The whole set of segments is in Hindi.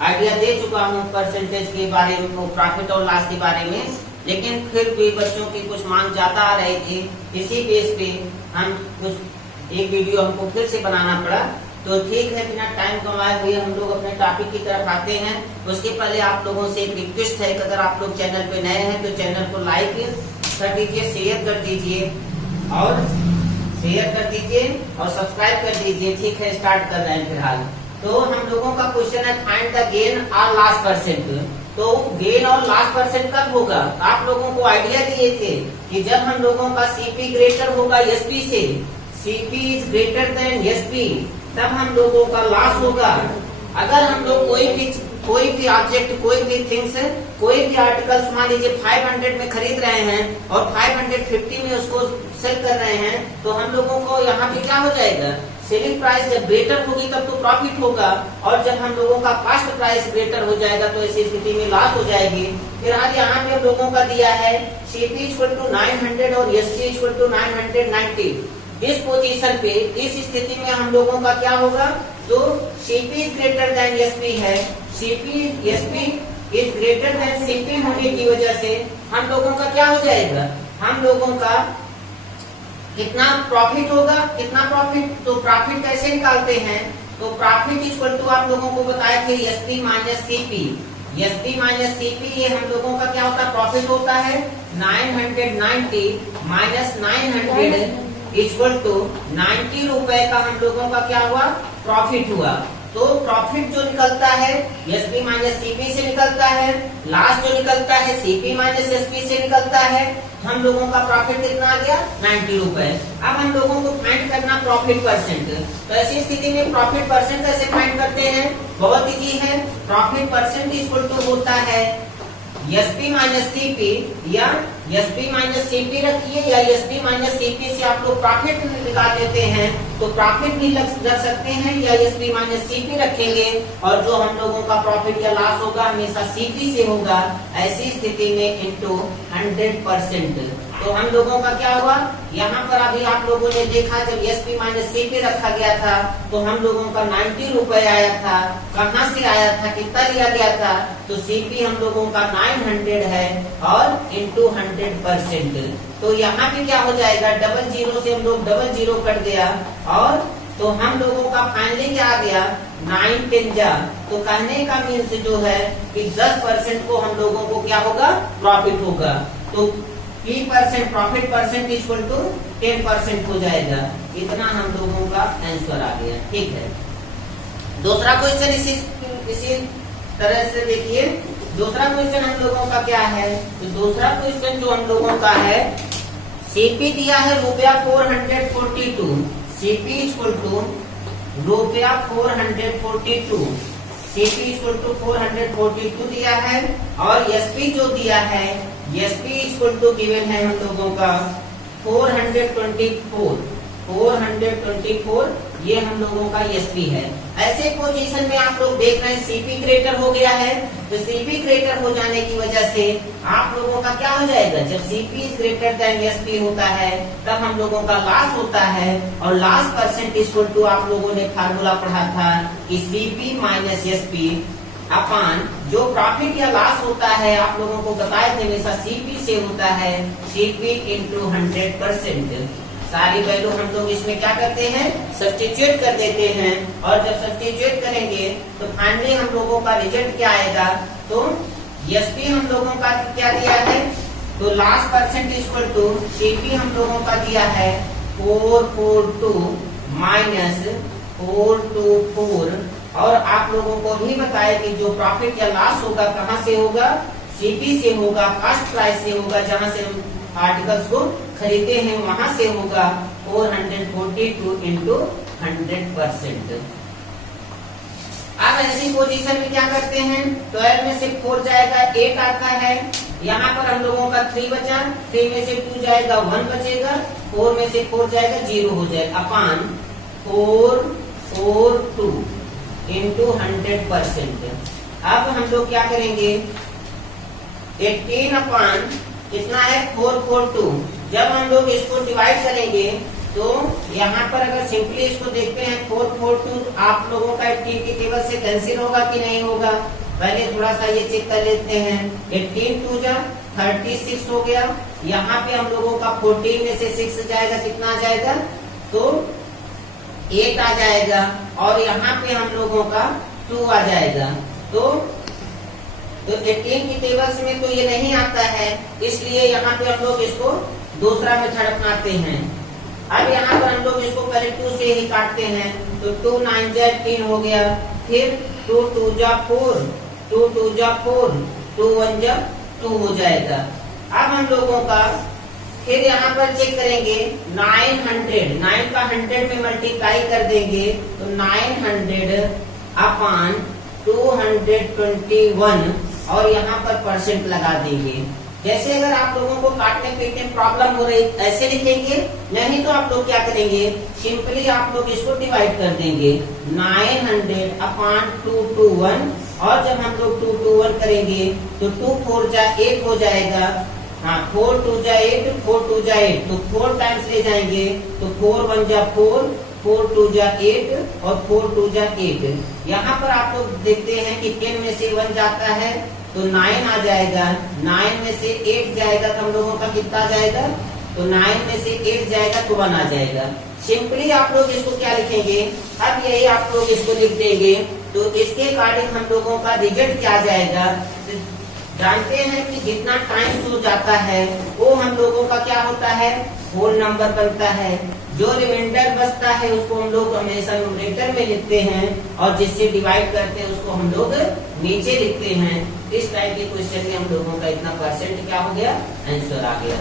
आइडिया दे चुका हूँ परसेंटेज के बारे में, प्रॉफिट और लॉस के बारे में, लेकिन फिर भी बच्चों की कुछ मांग ज्यादा आ रही थी। इसी बेस पे हम कुछ एक वीडियो हमको फिर से बनाना पड़ा। तो ठीक है, बिना टाइम कमाए हुए हम लोग अपने टॉपिक की तरफ आते हैं। उसके पहले आप लोगों से एक रिक्वेस्ट है कि अगर आप लोग चैनल पे नए हैं तो चैनल को लाइक कर दीजिए, शेयर कर दीजिए और सब्सक्राइब कर दीजिए। ठीक है, स्टार्ट कर रहे हैं फिलहाल। तो हम लोगों का क्वेश्चन है फाइंड द गेन और लॉस परसेंट। तो गेन और लॉस परसेंट कब होगा? आप लोगों को आइडिया दिए थे कि जब हम लोगों का सीपी ग्रेटर होगा एसपी से, CP is greater than SP, तब हम लोगों का लॉस होगा। अगर हम लोग कोई भी ऑब्जेक्ट, कोई भी थिंग्स, कोई भी आर्टिकल्स मान लीजिए 500 में खरीद रहे हैं और 550 में उसको सेल कर रहे हैं, तो हम लोगों को यहाँ पे क्या हो जाएगा? सेलिंग प्राइस जब ग्रेटर होगी तब तो प्रॉफिट होगा, और जब हम लोगों का कॉस्ट प्राइस ग्रेटर हो जाएगा तो ऐसी स्थिति में लॉस हो जाएगी। फिर आज यहाँ पे हम लोगों का दिया है सीपी इक्वल टू 900 और एसपी इक्वल टू 990। इस पोजीशन पे, इस स्थिति में हम लोगों का क्या होगा? तो CP is greater than SP है, SP is greater than CP होने की वजह से हम लोगों का क्या हो जाएगा? हम लोगों का कितना प्रॉफिट होगा? कितना प्रॉफिट? तो प्रॉफिट कैसे निकालते हैं? तो प्रॉफिट इक्वल टू आप लोगों को बताए थे SP minus CP. SP minus CP, ये हम लोगों का क्या होता है? प्रॉफिट होता है 990 माइनस 900 इक्वल टू 90 रुपए का हम लोगों का क्या हुआ? प्रॉफिट हुआ। तो प्रॉफिट जो निकलता है एसपी माइनस सीपी से निकलता है, लास्ट जो निकलता है सीपी माइनस एसपी से निकलता है। हम लोगों का प्रॉफिट कितना आ गया? 90 रुपए। अब हम लोगों को फाइंड करना प्रॉफिट परसेंट। तो ऐसी स्थिति में प्रॉफिट परसेंट कैसे फाइंड करते हैं? बहुत इजी है। प्रॉफिट परसेंट इक्वल टू होता है एसपी माइनस सीपी, या एसपी माइनस सीपी रखिए, या एसपी माइनस सीपी से आप लोग प्रॉफिट निकाल लेते हैं तो प्रॉफिट भी रख सकते हैं, या एसपी माइनस सीपी रखेंगे और जो हम लोगों का प्रॉफिट या लॉस होगा हमेशा सीपी से होगा। ऐसी स्थिति में इंटू 100%। तो हम लोगों का क्या हुआ? यहाँ पर अभी आप लोगों ने देखा जब एसपी माइनस सीपी रखा गया था तो हम लोगों का 90 रुपए आया था। कहाँ से आया था? कितना लिया गया था? तो सीपी हम लोगों का 900 है और इंटू 100%। तो यहाँ पे क्या हो जाएगा? डबल जीरो से हम लोग डबल जीरो कट गया, और तो हम लोगों का फाइनली क्या आ गया? 9 10 जा। तो कहने का मीन्स जो है कि 10% को हम लोगों को क्या होगा? प्रॉफिट होगा। तो P% profit percent equal to 10% हो जाएगा। इतना हम लोगों का आंसर आ गया। ठीक है, दूसरा क्वेश्चन इसी तरह से देखिए। दूसरा क्वेश्चन हम लोगों का क्या है? तो दूसरा क्वेश्चन जो हम लोगों का है, सीपी दिया है रुपया 442, सीपी इक्वल टू रुपया 442, सीपी इक्वल टू 442 दिया है, और एसपी जो दिया है एसपी इक्वल टू गिवन है हम लोगों का 424, ये हम लोगों का एसपी है। ऐसे पोजीशन में आप लोग देख रहे हैं सीपी ग्रेटर हो गया है। तो सीपी ग्रेटर हो जाने की वजह से आप लोगों का क्या हो जाएगा? जब CP is greater than SP होता है तब हम लोगों का लॉस होता है, और लॉस परसेंट इक्वल टू आप लोगों ने फार्मूला पढ़ा था कि सीपी माइनस एसपी अपान जो प्रॉफिट या लॉस होता है आप लोगों को बताए थे हमेशा सीपी से होता है, सीपी इंटू 100%। सारी वैल्यू हम लोग इसमें क्या करते हैं? सब्स्टिट्यूट कर देते हैं, और जब सब्स्टिट्यूट करेंगे तो फाइनली हम लोगों का रिजल्ट क्या आएगा? तो एसपी हम लोगों का क्या दिया है? तो loss percent equal to CP हम लोगों का दिया है 442 माइनस 424, और आप लोगों को भी बताया कि जो प्रॉफिट या लॉस होगा कहाँ से होगा? सीपी से होगा, कॉस्ट प्राइस से होगा, जहाँ से हम आर्टिकल्स को खरीदे हैं वहां से होगा। 442 इंटू 100%। अब ऐसी पोजीशन में क्या करते हैं? 12 में से 4 जाएगा 8 आता है, यहाँ पर हम लोगों का 3 बचा, 3 में से 2 जाएगा 1 बचेगा, 4 में से 4 जाएगा 0 हो जाएगा, अपान 442 इंटू 100%। अब हम लोग क्या करेंगे? 18 अपान कितना है? 442। जब हम लोग इसको डिवाइड करेंगे तो यहाँ पर अगर सिंपली इसको देखते हैं 442 आप लोगों का 18 की टेबल से कैंसिल होगा कि नहीं होगा, पहले थोड़ा सा ये चेक कर लेते हैं। 18 2 जा 36 हो गया, यहाँ पे हम लोगों का 14 में से 6 जाएगा, कितना आ जाएगा, तो 8 आ जाएगा, और यहाँ पे हम लोगों का 2 आ जाएगा। तो 18 की टेबल्स में तो ये नहीं आता है, इसलिए यहाँ पे हम लोग इसको दूसरा मेथड अपनाते हैं। अब यहाँ पर हम लोग इसको पहले 2 से ही काटते हैं, तो 2 9 जा 18 हो गया, फिर 2 2 जा 4, 2 2 जा 4, 2 1 जा 2 हो जाएगा। अब हम लोगों का फिर यहाँ पर चेक करेंगे 900, 9 का 100 में मल्टीप्लाई कर देंगे, तो 900 अपॉन 221 और यहाँ पर परसेंट लगा देंगे। जैसे अगर आप लोगों को काटने पीटने प्रॉब्लम हो रही ऐसे लिखेंगे, नहीं तो आप लोग क्या करेंगे, सिंपली आप लोग इसको डिवाइड कर देंगे 900 अपॉन 221, और जब हम लोग 221 करेंगे तो 2 4 जा 8 हो जाएगा, हाँ 4 2 जा 8, 4 2 जा 8, तो 4 टाइम्स ले जाएंगे, तो 4 1 जा 4, 4 2 जा 8 और 4 2 जा 8। यहाँ पर आप लोग देखते हैं कि 10 में से 1 जाता है तो 9 आ जाएगा, 9 में से 8 जाएगा तो हम लोगों का कितना जाएगा, तो 9 में से 8 जाएगा तो 1 आ जाएगा। सिंपली आप लोग इसको क्या लिखेंगे, अब यही आप लोग इसको लिख देंगे, तो इसके अकॉर्डिंग हम लोगों का रिजल्ट क्या जाएगा। जानते हैं कि जितना टाइम हो जाता है वो हम लोगों का क्या होता है, होल नंबर बनता है। जो रिमाइंडर बचता है उसको हम लोग हमेशा न्यूमरेटर में लिखते हैं, और जिससे डिवाइड करते हैं उसको हम लोग नीचे लिखते हैं। इस टाइप के क्वेश्चन में हम लोगों का इतना परसेंट क्या हो गया, आंसर आ गया।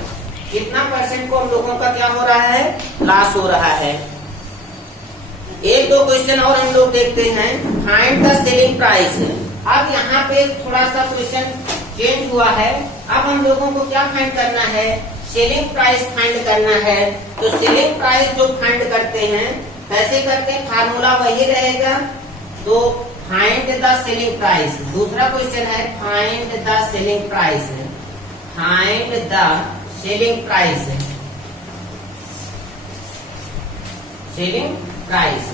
कितना परसेंट को हम लोगों का क्या हो रहा है, लॉस हो रहा है। एक दो क्वेश्चन और हम लोग देखते हैं। Find the selling price. अब यहाँ पे थोड़ा सा क्वेश्चन चेंज हुआ है। अब हम लोगों को क्या फाइंड करना है, सेलिंग प्राइस फाइंड करना है। तो सेलिंग प्राइस जो फाइंड करते हैं कैसे करते हैं, फार्मूला वही रहेगा। तो फाइंड द सेलिंग प्राइस, दूसरा क्वेश्चन है find the selling price, find the selling price, selling price.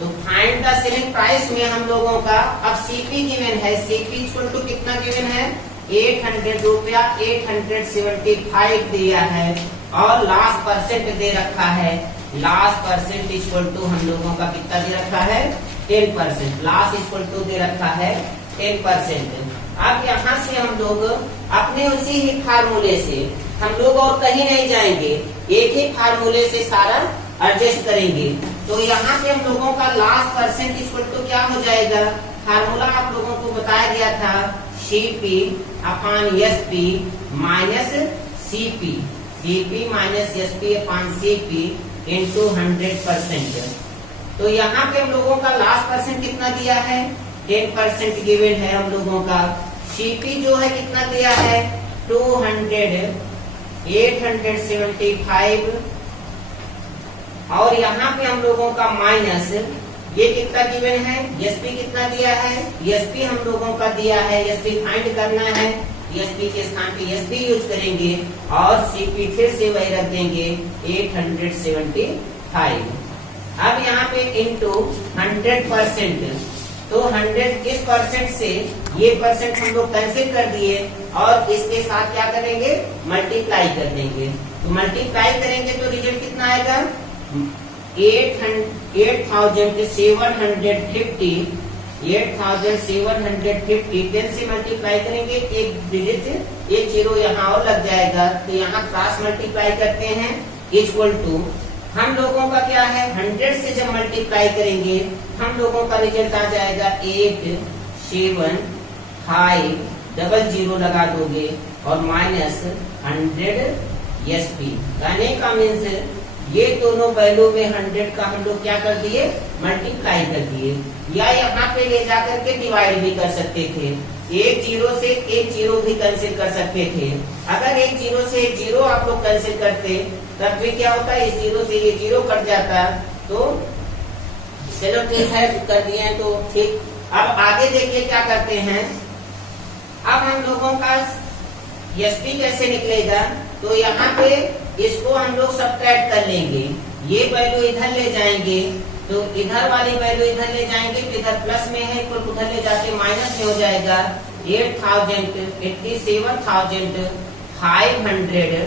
तो फाइंड द सेलिंग प्राइस में हम लोगों का अब सीपी गिवन है, सीपी इक्वल टू कितना गिवन है, 800 रुपया 875 दिया है, और लास्ट परसेंट दे रखा है। लास्ट परसेंट इक्वल टू हम लोगों का कितना दे रखा है, 10%। लास्ट इक्वल टू दे रखा है 10%। अब यहाँ से हम लोग अपने उसी ही फार्मूले से हम लोग और कहीं नहीं जाएंगे, एक ही फार्मूले से सारा एडजस्ट करेंगे। तो यहाँ पे हम लोगों का लास्ट परसेंट इक्वल टू क्या हो जाएगा, फार्मूला आप लोगों को बताया गया था, CP upon SP minus CP, CP minus SP upon CP into 100%। तो यहाँ पे हम लोगों का लास्ट परसेंट कितना दिया है, 10% गिवन है हम लोगों का। सीपी जो है कितना दिया है, 200, 875, और यहाँ पे हम लोगों का माइनस ये कितना गिवन है, एसपी कितना दिया है, एसपी हम लोगों का दिया है, एसपी फाइंड करना है, एसपी के स्थान पे एसपी यूज करेंगे, और सीपी फिर से वही रख देंगे 875। अब यहाँ पे इंटू 100%, तो 100 इस परसेंट से ये परसेंट हम लोग कैंसिल कर दिए, और इसके साथ क्या करेंगे, मल्टीप्लाई कर देंगे। तो मल्टीप्लाई करेंगे तो रिजल्ट कितना आएगा, 8,750, 8,750 10 से मल्टीप्लाई करेंगे, एक डिजिट एक जीरो यहाँ और लग जाएगा, तो यहाँ क्रॉस मल्टीप्लाई करते हैं, इक्वल टू हम लोगों का क्या है, 100 से जब मल्टीप्लाई करेंगे हम लोगों का रिजल्ट आ जाएगा 8,750 लगा दोगे, और माइनस 100 एसपी, कहने का मीन्स ये दोनों वैल्यू में 100 का हम लोग क्या कर दिए, मल्टीप्लाई कर दिए, या यहाँ पे ले जाकर के डिवाइड भी कर सकते थे। एक जीरो से एक जीरो भी कैंसिल कर सकते थे। अगर एक जीरो से एक जीरो आप लोग कैंसिल करते तब भी क्या होता है, इस जीरो से ये जीरो कट जाता। तो चलो ठीक है, कर दिए हैं तो ठीक। अब आगे देखिए क्या करते हैं। अब हम लोगों का एसपी कैसे निकलेगा, तो यहाँ पे इसको हम लोग सब्ट्रैक्ट कर लेंगे, ये वैल्यू इधर ले जाएंगे तो इधर वाली वैल्यू इधर ले जाएंगे तो इधर प्लस में है, तो उधर ले जाके माइनस में हो जाएगा। 87,500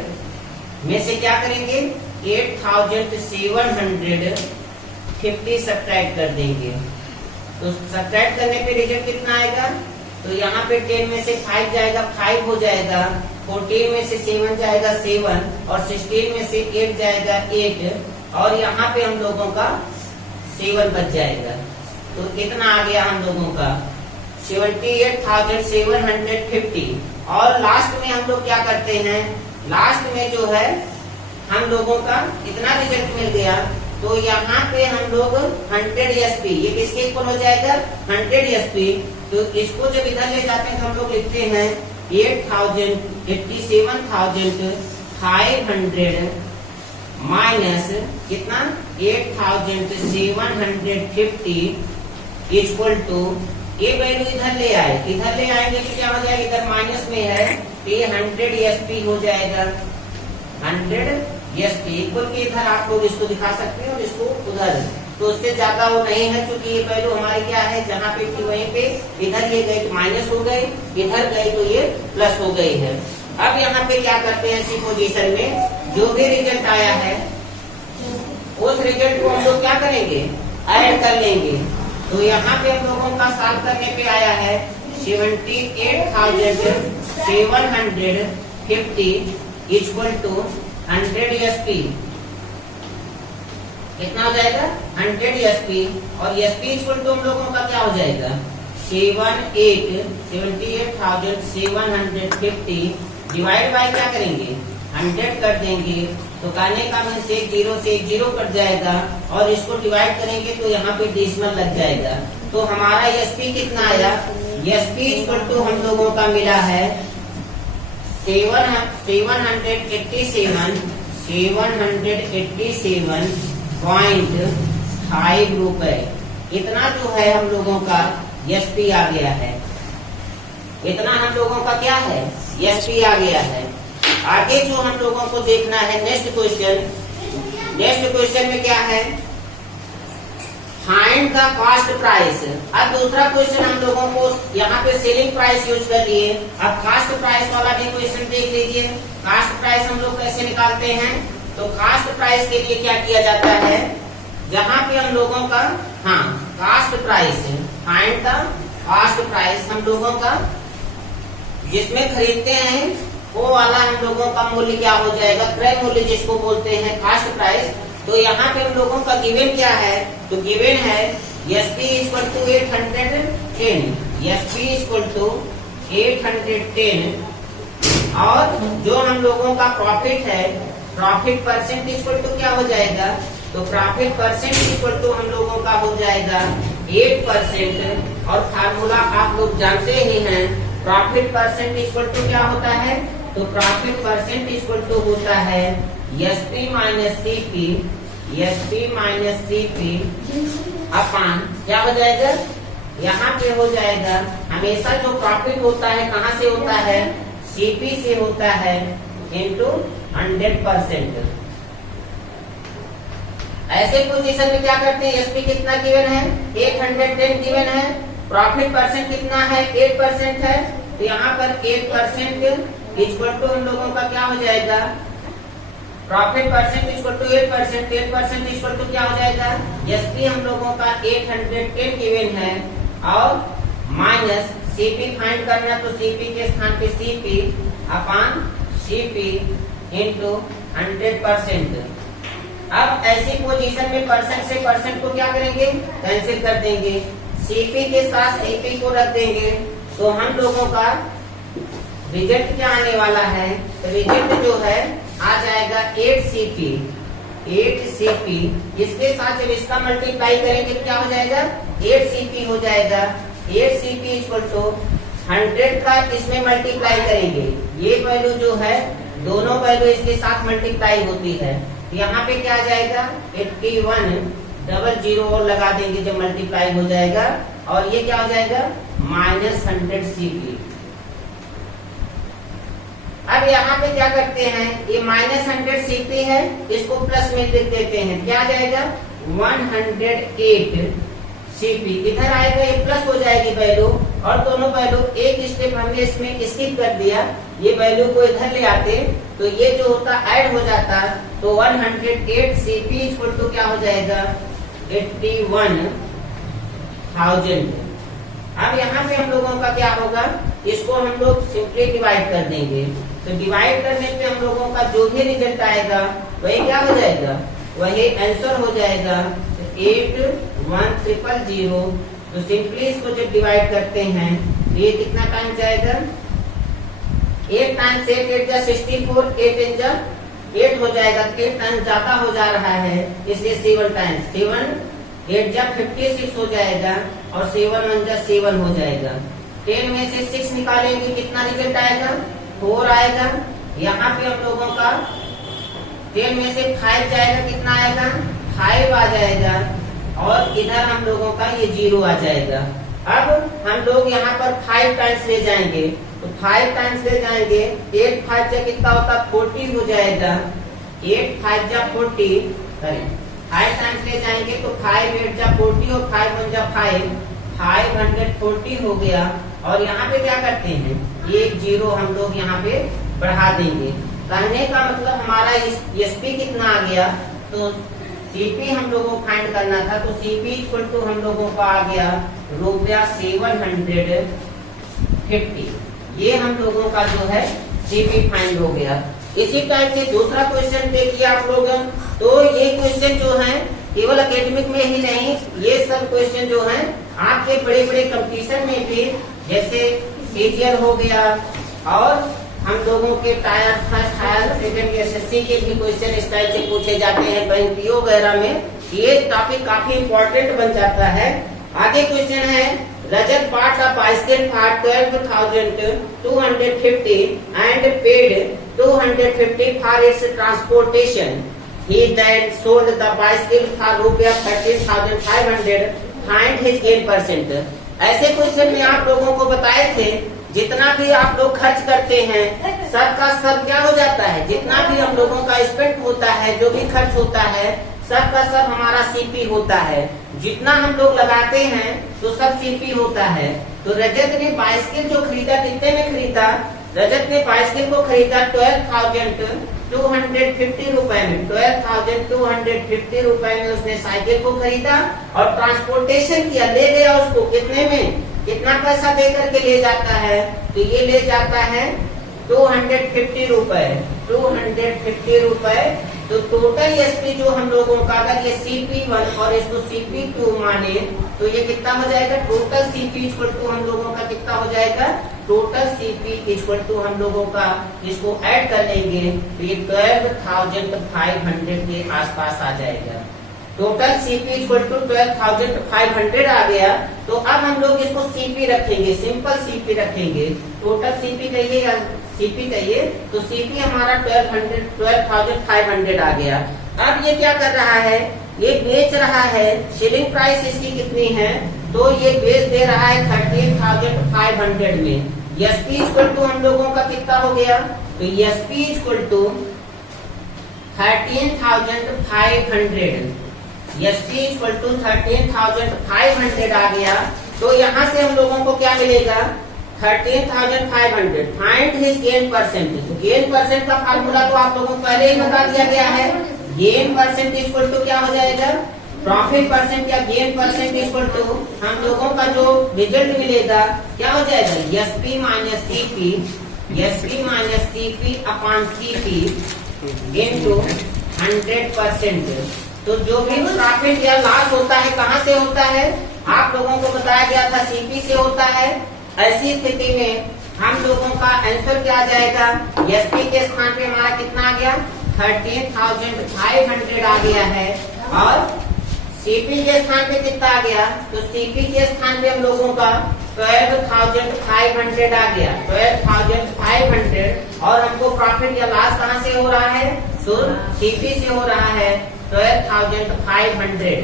में से क्या करेंगे, 8,750 सब्ट्रैक्ट कर देंगे। तो सब्ट्रैक्ट करने पे रिजल्ट कितना आएगा, तो यहाँ पे 10 में से 5 जाएगा, 5 हो जाएगा। 14 में से 7 जाएगा, 7 और 16 में से 8 जाएगा, 8 और यहाँ पे हम लोगों का 7 बच जाएगा। तो कितना आ गया हम लोगों का 78,750। और लास्ट में हम लोग क्या करते हैं, लास्ट में जो है हम लोगों का इतना रिजल्ट मिल गया, तो यहाँ पे हम लोग 100 SP, ये किसके इक्वल हो जाएगा 100 SP। तो इसको जब इधर ले जाते हैं तो हम लोग लिखते हैं 87,500 माइनस कितना 8,750 इक्वल टू, ये वैल्यू इधर ले आए, इधर ले आएंगे तो क्या हो जाएगा, इधर माइनस में है तो ये 100 SP हो जाएगा। 100 SP इक्वल के इधर आप लोग इसको दिखा सकते हैं और इसको उधर, तो उससे ज्यादा वो नहीं है क्योंकि ये वैल्यू हमारी क्या है, जहाँ पे थी वहीं पे, इधर ये गई तो माइनस हो गई, इधर गई तो ये प्लस हो गई है। अब यहाँ पे क्या करते हैं, इसी पोजीशन में जो भी रिजल्ट आया है उस रिजल्ट को हम लोग क्या करेंगे, ऐड कर लेंगे। तो यहाँ पे हम लोगों का सॉल्व करने पे आया है 78,750 इक्वल टू 100 SP। कितना हो जाएगा 100 SP और SP इक्वल टू हम लोगों का क्या हो जाएगा 78,750 डिवाइड बाय क्या करेंगे 100 कर देंगे। तो कहने का मीन से 0 से 0 कट जाएगा और इसको डिवाइड करेंगे तो यहाँ पे डेसिमल लग जाएगा। तो हमारा SP कितना आया, SP इक्वल टू हम लोगों का मिला है 787.5 रुपए। इतना जो है हम लोगों का SP आ गया है, इतना हम लोगों का क्या है SP आ गया है। आगे जो हम लोगों को देखना है नेक्स्ट क्वेश्चन में क्या है, फाइंड द कॉस्ट प्राइस। अब दूसरा क्वेश्चन हम लोगों को यहाँ पे सेलिंग प्राइस यूज कर लिए, अब कॉस्ट प्राइस वाला भी क्वेश्चन देख लीजिए। कॉस्ट प्राइस हम लोग कैसे निकालते हैं, तो कॉस्ट प्राइस के लिए क्या किया जाता है, जहाँ पे हम लोगों का cost price, find the cost price हम लोगों का जिसमें खरीदते हैं वो वाला हम लोगों का मूल्य क्या हो जाएगा, क्रय मूल्य जिसको बोलते हैं कॉस्ट प्राइस। तो यहाँ पे हम लोगों का गिवन क्या है, तो गिवन है SP equal to 810, SP equal to 810 और जो हम लोगों का प्रॉफिट है, प्रॉफिट परसेंट इक्वल टू क्या हो जाएगा, तो प्रॉफिट परसेंट इक्वल टू हम लोगों का हो जाएगा 8% और फार्मूला आप लोग जानते ही हैं, प्रॉफिट परसेंट इक्वल टू क्या होता है, तो प्रॉफिट परसेंट इक्वल टू होता है SP माइनस CP अपान क्या हो जाएगा, यहाँ पे हो जाएगा हमेशा जो प्रॉफिट होता है कहाँ से होता है, CP से होता है इनटू 100%। ऐसे पोजीशन में क्या करते हैं, SP कितना गिवन है 810 गिवन है, प्रॉफिट परसेंट कितना है 8% है, तो यहाँ पर 8% इक्वल टू हम लोगों का क्या हो जाएगा, profit percent equal to 8%, 8% equal to क्या हो जाएगा, SP हम लोगों का 810 गिवन है और माइनस CP फाइंड करना, तो CP के स्थान पे CP अपान CP इनटू 100%। अब ऐसी पोजीशन में परसेंट से परसेंट को क्या करेंगे, कैंसिल कर देंगे, CP के साथ CP को रख देंगे। तो हम लोगों का रिजल्ट क्या आने वाला है, रिजल्ट जो है आ जाएगा 8CP। इसके साथ जब इसका मल्टीप्लाई करेंगे तो क्या हो जाएगा 8CP हो जाएगा। 8CP इक्वल टू 100 का इसमें मल्टीप्लाई करेंगे, ये वैल्यू जो है दोनों वैल्यू इसके साथ मल्टीप्लाई होती है, यहाँ पे क्या आ जाएगा 8100 और लगा देंगे जब मल्टीप्लाई हो जाएगा और ये क्या हो जाएगा -100 CP। अब यहाँ पे क्या करते हैं, ये -100 सीपी है, इसको प्लस में लिख देते हैं, क्या आ जाएगा 108 सीपी, इधर आएगा ये प्लस हो जाएगी वैल्यू, और दोनों वैल्यू एक स्टेप हमने इसमें स्किप कर दिया, ये वैल्यू को इधर ले आते तो ये जो होता ऐड हो जाता, तो 108 सीपी इक्वल टू क्या हो जाएगा 81,000। अब यहाँ पे हम लोगों का क्या होगा, इसको हम लोग सिंपली डिवाइड कर देंगे, तो डिवाइड करने पे हम लोगों का जो भी रिजल्ट आएगा वही क्या हो जाएगा, वही आंसर हो जाएगा 81,000। तो सिंपली इसको जब डिवाइड करते हैं ये कितना टाइम जाएगा, 8 टाइम्स 8 जा 64, 8 इन जा 8 हो जाएगा, 8 टाइम ज्यादा हो जा रहा है इसलिए 7 टाइम्स, 7 8 जा 56 हो जाएगा, और 7 1 जा 7 हो जाएगा। 10 में से 6 निकालेंगे कितना रिजल्ट आएगा 4 आएगा। यहाँ पे हम लोगों का 10 में से 5 जाएगा, कितना आएगा 5 आ जाएगा, और इधर हम लोगों का ये 0 आ जाएगा। अब हम लोग यहाँ पर 5 टाइम्स ले जाएंगे, तो 5 टाइम्स ले जाएंगे, 8 5 जा कितना होता 40 हो जाएगा, 8 5 जा 40, सॉरी 5 टाइम्स ले जाएंगे तो 5 8 जा 40 और 5 1 जा 5, 540 हो गया। और यहाँ पे क्या करते हैं, एक 0 हम लोग यहाँ पे बढ़ा देंगे। कहने का मतलब हमारा एसपी कितना आ गया, तो सीपी हम लोगों को फाइंड करना था, तो सीपी इक्वल टू हम लोगों का आ गया ₹750। ये हम लोगों का जो है सीपी फाइंड हो गया। इसी टाइप से दूसरा क्वेश्चन देखिए आप लोग, तो ये क्वेश्चन जो है केवल एकेडमिक में ही नहीं, ये सब क्वेश्चन जो है आपके बड़े बड़े कंपटीशन में भी, जैसे सीजीएल हो गया, और हम लोगों के tyre first tier second SSC के भी क्वेश्चन इस टाइप से पूछे जाते हैं, बैंकिंग वगैरह में ये टॉपिक काफी इम्पोर्टेंट बन जाता है। आगे क्वेश्चन है, रजत bought a bicycle for 12,250 and paid 250 for its transportation. He then sold the bicycle for ₹13,500. Find his gain percent. ऐसे क्वेश्चन में आप लोगों को बताए थे, जितना भी आप लोग खर्च करते हैं सबका सब क्या हो जाता है, जितना भी हम लोगों का स्पेंड होता है, जो भी खर्च होता है सबका सब हमारा सीपी होता है। जितना हम लोग लगाते हैं तो सब सीपी होता है। तो रजत ने बाइसिकल जो खरीदा कितने में खरीदा, रजत ने बाइसिकल को खरीदा 12,250 रुपए में, 12,250 रुपए में उसने साइकिल को खरीदा, और ट्रांसपोर्टेशन किया, ले गया उसको कितने में, कितना पैसा दे करके ले जाता है, तो ये ले जाता है 250 रुपए, 250 रुपए। तो टोटल एसपी जो हम लोगों का, अगर ये CP1 और इसको CP2 माने तो ये कितना हो जाएगा, टोटल CP इक्वल टू हम लोगों का कितना हो जाएगा, टोटल CP इक्वल टू हम लोगों का इसको ऐड कर लेंगे तो ये 12,500 के आसपास आ जाएगा। टोटल CP इक्वल टू 12,500 आ गया। तो अब हम लोग इसको CP रखेंगे, सिंपल CP रखेंगे, टोटल CP कहिए या CP कहिए, तो CP हमारा 12,500 आ गया। अब ये क्या कर रहा है, ये बेच रहा है, सेलिंग प्राइस इसकी कितनी है, तो ये बेच दे रहा है 13,500 में। एसपी इक्वल टू हम लोगों का कितना हो गया, तो SP equal to 13,500, SP equal to 13,500 आ गया। तो यहाँ से हम लोगों को क्या मिलेगा, 13,500। फाइंड हिज गेन परसेंट, तो गेन परसेंट का फार्मूला तो आप लोगों को पहले ही बता दिया गया है। गेन परसेंट इक्वल टू क्या हो जाएगा, प्रॉफिट परसेंट या गेन परसेंट इक्वल टू हम लोगों का जो रिजल्ट मिलेगा क्या हो जाएगा, SP minus CP, SP minus CP upon CP into 100%। तो जो भी प्रॉफिट या लॉस होता है कहाँ से होता है, आप लोगों को बताया गया था सीपी से होता है। ऐसी स्थिति में हम लोगों का आंसर क्या आ जाएगा, एसपी के स्थान पे हमारा कितना आ गया, 13,500 आ गया है, और सीपी के स्थान पे कितना आ गया, तो सीपी के स्थान पे हम लोगों का 12,500 आ गया, 12,500। और हमको प्रॉफिट या लॉस कहाँ से हो रहा है, तो सीपी से हो रहा है 12,500।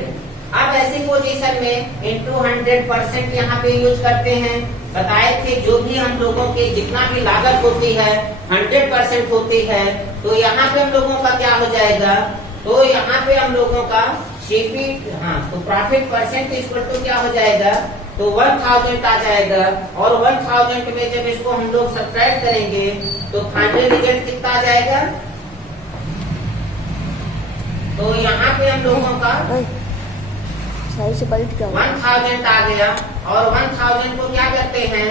अब ऐसी पोजीशन में इंटू 100% यहाँ पे यूज करते हैं, बताए थे जो भी हम लोगों के जितना भी लागत होती है 100% होती है, तो यहाँ पे हम लोगों का क्या हो जाएगा, तो यहाँ पे हम लोगों का सीपी, हाँ, तो प्रॉफिट परसेंट इक्वल टू क्या हो जाएगा, तो 1000 आ जाएगा। और 1000 में जब इसको हम लोग सब्ट्रैक्ट करेंगे तो फाइनल रिजल्ट कितना आ जाएगा, तो यहाँ पे हम लोगों का 1000 आ गया। और 1000 को क्या करते हैं,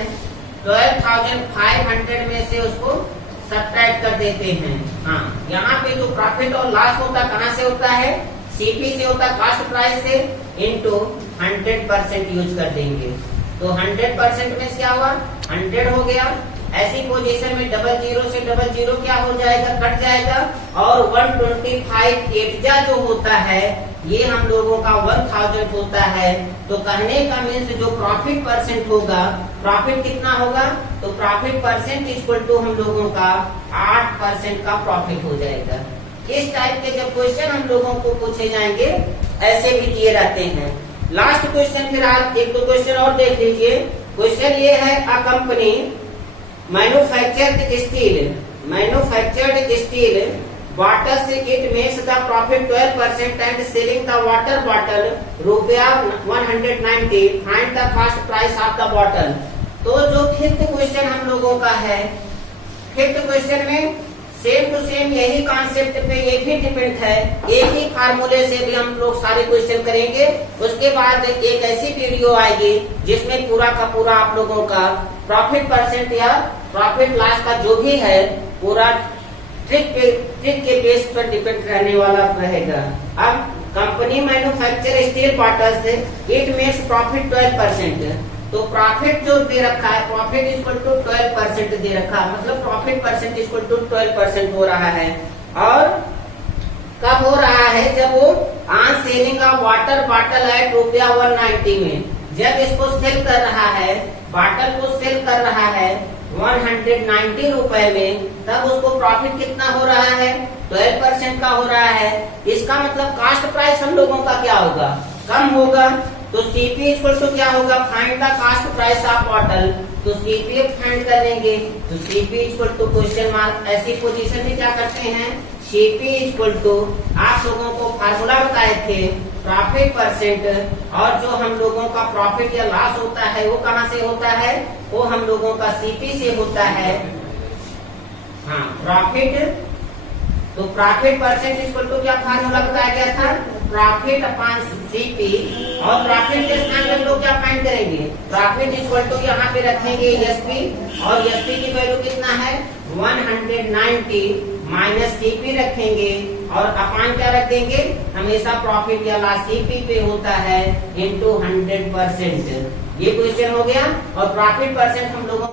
12,500 में से उसको सब्ट्रैक्ट कर देते हैं। हाँ, यहाँ पे जो प्रॉफिट और लॉस होता कहाँ से होता है, सीपी से होता, कास्ट प्राइस से, इनटू 100% यूज कर देंगे। तो 100% में क्या हुआ, 100 हो गया। ऐसी पोजीशन में 00 से 00 क्या हो जाएगा, कट जाएगा। और 125 एटजा जो होता है ये हम लोगों का 1000 होता है। तो कहने का मीन्स जो प्रॉफिट परसेंट होगा, प्रॉफिट कितना होगा, तो प्रॉफिट परसेंट इक्वल टू हम लोगों का 8% का प्रॉफिट हो जाएगा। इस टाइप के जब क्वेश्चन हम लोगों को पूछे जाएंगे ऐसे भी दिए रहते हैं। लास्ट क्वेश्चन फिर आज एक दो क्वेश्चन और देख लीजिए। क्वेश्चन ये है, a company manufactured steel bottles it makes the profit 12% and selling the water bottle ₹190, find the cost price of the bottle। तो जो फिफ्थ क्वेश्चन हम लोगों का है, फिफ्थ क्वेश्चन में सेम टू सेम यही कॉन्सेप्ट पे ये भी डिपेंड है, एक ही फार्मूले से भी हम लोग सारे क्वेश्चन करेंगे। उसके बाद एक ऐसी वीडियो आएगी जिसमें पूरा का पूरा आप लोगों का प्रॉफिट परसेंट या प्रॉफिट लॉस का जो भी है पूरा ट्रिक के बेस पर डिपेंड रहने वाला रहेगा। अब company manufacture steel bottles it makes profit 12%। तो प्रॉफिट जो दे रखा है, प्रॉफिट इक्वल टू 12% दे रखा है, मतलब प्रॉफिट परसेंट इक्वल टू 12% हो रहा है। और कब हो रहा है, जब वो on selling of water bottle at ₹190 में, जब इसको सेल कर रहा है, बॉटल को सेल कर रहा है 190 रुपए में, तब उसको प्रॉफिट कितना हो रहा है, 12% का हो रहा है। इसका मतलब कास्ट प्राइस हम लोगों का क्या होगा, कम होगा। तो सीपी इक्वल टू क्या होगा, find the cost price of bottle. तो सीपी फाइंड कर लेंगे, तो CP equal to question mark. ऐसी पोजीशन में क्या करते हैं, सीपी इक्वल टू, आप लोगों को फार्मूला बताए थे प्रॉफिट परसेंट, और जो हम लोगों का प्रॉफिट या लॉस होता है वो कहाँ से होता है, वो हम लोगों का सीपी से होता है। हाँ, प्रॉफिट, तो प्रॉफिट परसेंट इक्वल टू क्या फार्मूला बताया गया था, प्रॉफिट अपॉन सीपी। और प्रॉफिट के स्थान पे हम लोग क्या फाइंड करेंगे, प्रॉफिट इक्वल टू यहाँ पे रखेंगे एसपी, और एसपी की वैल्यू कितना है 190 माइनस सीपी रखेंगे, और अपॉन क्या रख देंगे, हमेशा प्रॉफिट या लॉस सीपी पे होता है इनटू 100%। ये क्वेश्चन हो गया। और प्रॉफिट परसेंट हम लोगों